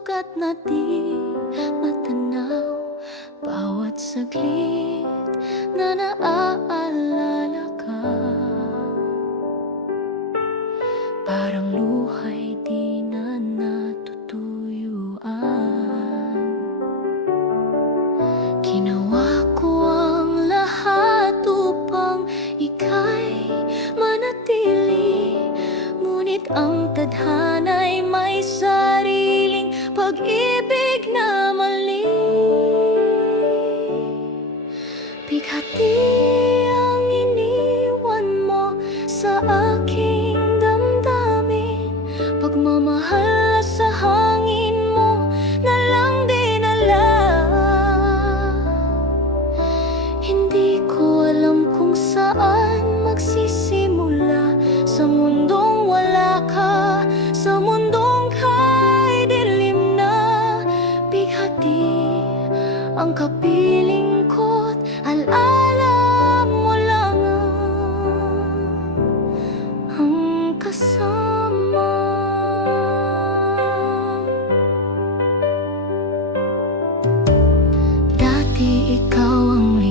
sugat na di matanaw. Bawat saglit na naaalala ka. Parang luha'y di na natutuyuan. Ginawa ko ang lahat upang ika'y manatili. Ngunit ang tadhana pag-ibig na mali. Bighati ang iniwan mo sa aking damdamin. Pagmamahal sa hangin ang kapiling ko't Alaala mo lang ang kasama. Dati ikaw ang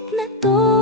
sakit na to